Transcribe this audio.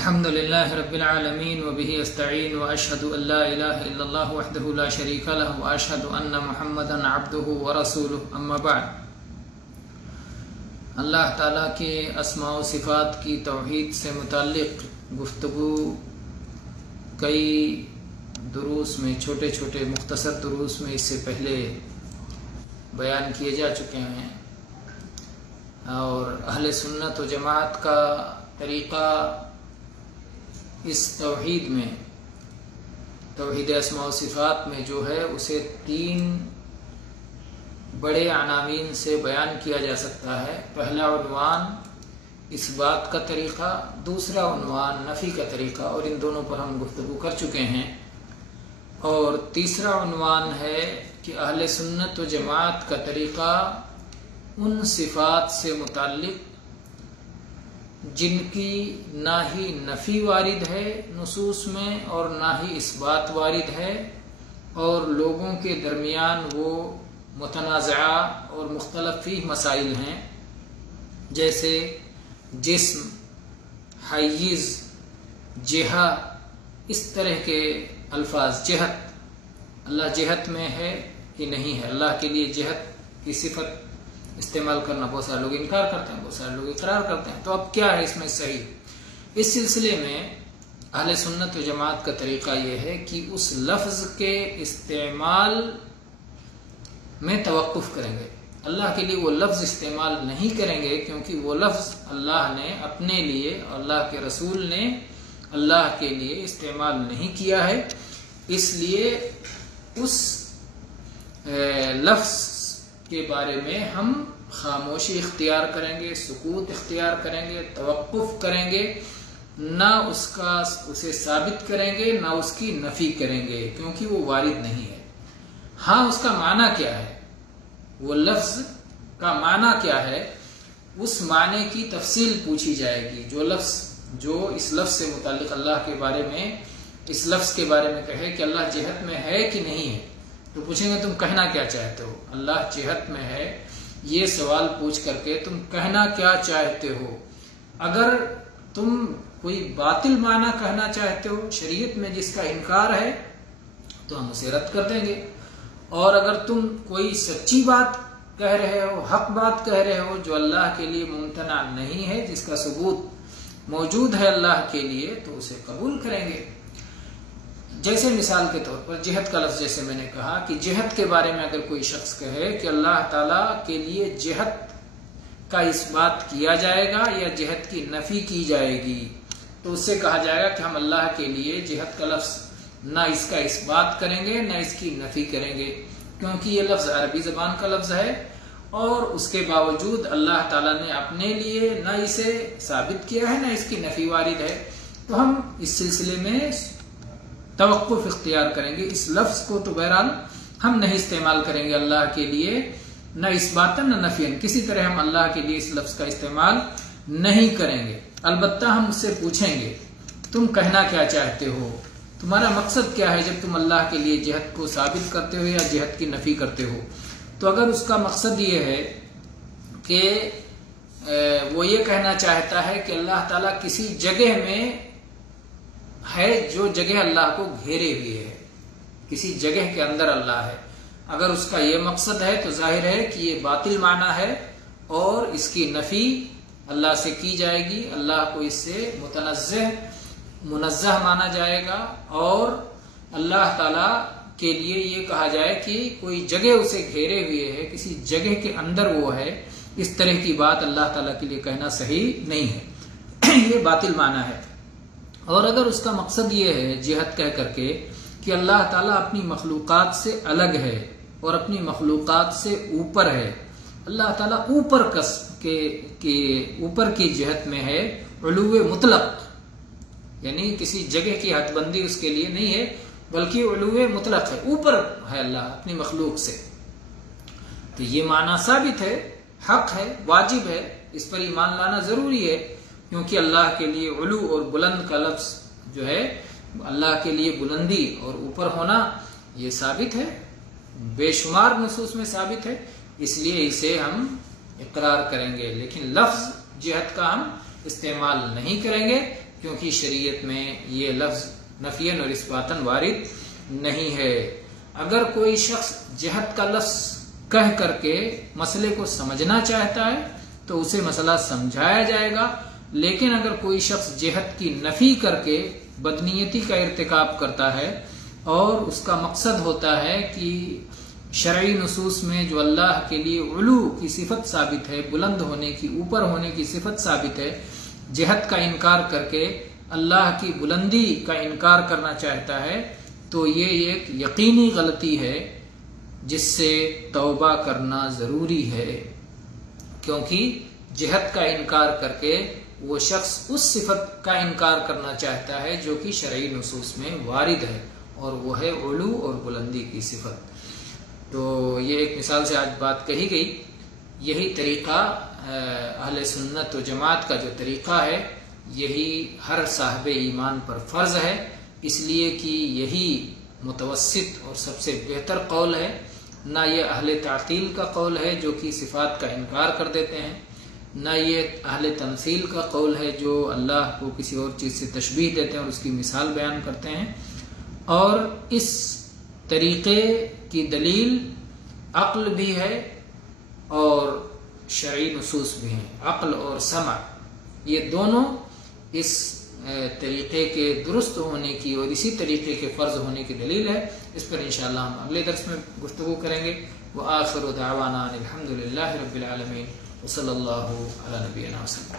الحمد لله رب العالمين وبه استعين وأشهد أن لا إله إلا الله وحده لا شريك له وأشهد أن محمدا عبده ورسوله أما بعد. اللہ تعالیٰ کے اسماء و صفات کی توحید سے متعلق گفتگو کئی دروس میں چھوٹے چھوٹے مختصر دروس میں اس سے پہلے بیان کیے جا چکے ہیں، اور اہل سنت و جماعت کا طریقہ اس توحید میں، توحید اسماء و صفات میں جو ہے اسے تین بڑے عناوین سے بیان کیا جا سکتا ہے. پہلا عنوان اس بات کا طریقہ، دوسرا عنوان نفی کا طریقہ، اور ان دونوں پر ہم گفتگو کر چکے ہیں. اور تیسرا عنوان ہے کہ اہل سنت و جماعت کا طریقہ ان صفات سے متعلق جن کی نہ ہی نفی وارد ہے نصوص میں اور نہ ہی اثبات وارد ہے، اور لوگوں کے درمیان وہ متنازعہ اور مختلف فیہ مسائل ہیں، جیسے جسم، حیز، جہہ، اس طرح کے الفاظ. جہت، اللہ جہت میں ہے کہ نہیں ہے، اللہ کے لیے جہت کی صفت استعمال کرنا بہت سارے لوگ انکار کرتے ہیں، بہت سارے لوگ اقرار کرتے ہیں. تو اب کیا ہے اس میں صحیح؟ اس سلسلے میں اہل سنت و جماعت کا طریقہ یہ ہے کہ اس لفظ کے استعمال میں توقف کریں گے. اللہ کے لیے وہ لفظ استعمال نہیں کریں گے، کیونکہ وہ لفظ اللہ نے اپنے لیے، اللہ کے رسول نے اللہ کے لیے استعمال نہیں کیا ہے. اس لیے اس لفظ کے بارے میں ہم خاموشی اختیار کریں گے، سکوت اختیار کریں گے، توقف کریں گے، نہ اسے ثابت کریں گے نہ اس کی نفی کریں گے، کیونکہ وہ وارد نہیں ہے. ہاں، اس کا معنی کیا ہے، وہ لفظ کا معنی کیا ہے، اس معنی کی تفصیل پوچھی جائے گی. جو اس لفظ سے متعلق اللہ کے بارے میں، اس لفظ کے بارے میں کہے کہ اللہ جہت میں ہے کہ نہیں ہے، تو پوچھیں گے تم کہنا کیا چاہتے ہو. اللہ جہت میں ہے، یہ سوال پوچھ کر کے تم کہنا کیا چاہتے ہو. اگر تم کوئی باطل معنی کہنا چاہتے ہو شریعت میں جس کا انکار ہے، تو ہم اسے رد کر دیں گے. اور اگر تم کوئی سچی بات کہہ رہے ہو، حق بات کہہ رہے ہو جو اللہ کے لیے ممتنع نہیں ہے، جس کا ثبوت موجود ہے اللہ کے لیے، تو اسے قبول کریں گے. جیسے مثال کے طور پر جہت کا لفظ، جیسے میں نے کہا کہ جہت کے بارے میں اگر کوئی شخص کہے کہ اللہ تعالیٰ کے لیے جہت کا اس بات کیا جائے گا یا جہت کی نفی کی جائے گی، تو اس سے کہا جائے گا کہ ہم اللہ کے لیے جہت کا لفظ نہ اس کا اس بات کریں گے نہ اس کی نفی کریں گے، کیونکہ یہ لفظ عربی زبان کا لفظ ہے، اور اس کے باوجود اللہ تعالیٰ نے اپنے لیے نہ اسے ثابت کیا ہے نہ اس کی نفی وارد ہے. تو ہم اس سلسلے میں توقف اختیار کریں گے. اس لفظ کو تو بہرحال ہم نہیں استعمال کریں گے اللہ کے لیے، نہ اس باتن نہ نفین، کسی طرح ہم اللہ کے لیے اس لفظ کا استعمال نہیں کریں گے. البتہ ہم اس سے پوچھیں گے تم کہنا کیا چاہتے ہو، تمہارا مقصد کیا ہے جب تم اللہ کے لیے جہت کو ثابت کرتے ہو یا جہت کی نفی کرتے ہو. تو اگر اس کا مقصد یہ ہے کہ وہ یہ کہنا چاہتا ہے کہ اللہ تعالیٰ کسی جگہ میں ہے جو جگہ اللہ کو گھیرے ہوئے ہے، کسی جگہ کے اندر اللہ ہے، اگر اس کا یہ مقصد ہے تو ظاہر ہے کہ یہ باطل معنی ہے، اور اس کی نفی اللہ سے کی جائے گی. اللہ کو اس سے منزہ مانا جائے گا، اور اللہ تعالیٰ کے لیے یہ کہا جائے کہ کوئی جگہ اسے گھیرے ہوئے ہے، کسی جگہ کے اندر وہ ہے. اس طرح کی بات اللہ تعالیٰ کے لیے کہنا صحیح نہیں ہے، یہ باطل معنی ہے. اور اگر اس کا مقصد یہ ہے جہت کہہ کر کے کہ اللہ تعالیٰ اپنی مخلوقات سے الگ ہے اور اپنی مخلوقات سے اوپر ہے، اللہ تعالیٰ اوپر اوپر کی جہت میں ہے، علو مطلق، یعنی کسی جگہ کی حد بندی اس کے لیے نہیں ہے، بلکہ علو مطلق ہے، اوپر ہے اللہ اپنی مخلوق سے. تو یہ معنی ثابت ہے، حق ہے، واجب ہے، اس پر ایمان لانا ضروری ہے، کیونکہ اللہ کے لیے علو اور بلند کا لفظ جو ہے، اللہ کے لیے بلندی اور اوپر ہونا یہ ثابت ہے، بے شمار نصوص میں ثابت ہے. اس لیے اسے ہم اقرار کریں گے، لیکن لفظ جہت کا ہم استعمال نہیں کریں گے، کیونکہ شریعت میں یہ لفظ نفیاً اور اثباتاً وارد نہیں ہے۔ اگر کوئی شخص جہت کا لفظ کہہ کر کے مسئلے کو سمجھنا چاہتا ہے تو اسے مسئلہ سمجھایا جائے گا، لیکن اگر کوئی شخص جہت کی نفی کر کے بدنیتی کا ارتکاب کرتا ہے اور اس کا مقصد ہوتا ہے کہ شرعی نصوص میں جو اللہ کے لیے علو کی صفت ثابت ہے، بلند ہونے کی، اوپر ہونے کی صفت ثابت ہے، جہت کا انکار کر کے اللہ کی بلندی کا انکار کرنا چاہتا ہے تو یہ ایک یقینی غلطی ہے جس سے توبہ کرنا ضروری ہے، کیونکہ جہت کا انکار کر کے وہ شخص اس صفت کا انکار کرنا چاہتا ہے جو کہ شرعی نصوص میں وارد ہے، اور وہ ہے علو اور بلندی کی صفت۔ تو یہ ایک مثال سے آج بات کہی گئی۔ یہی طریقہ اہل سنت و جماعت کا جو طریقہ ہے یہی ہر صاحب ایمان پر فرض ہے، اس لیے کہ یہی متوسط اور سب سے بہتر قول ہے۔ نہ یہ اہل تعطیل کا قول ہے جو کہ صفات کا انکار کر دیتے ہیں، نہ یہ اہل تمثیل کا قول ہے جو اللہ کو کسی اور چیز سے تشبیہ دیتے ہیں اور اس کی مثال بیان کرتے ہیں، اور اس طریقے کی دلیل عقل بھی ہے اور شرعی نصوص بھی ہیں۔ عقل اور سمع یہ دونوں اس طریقے کے درست ہونے کی اور اسی طریقے کے فرض ہونے کی دلیل ہے۔ اس پر انشاءاللہ ہم اگلے درس میں گفتگو کریں گے۔ وآخر دعوانا الحمد للہ رب العالمین وصلی اللہ علی نبینا وسلم۔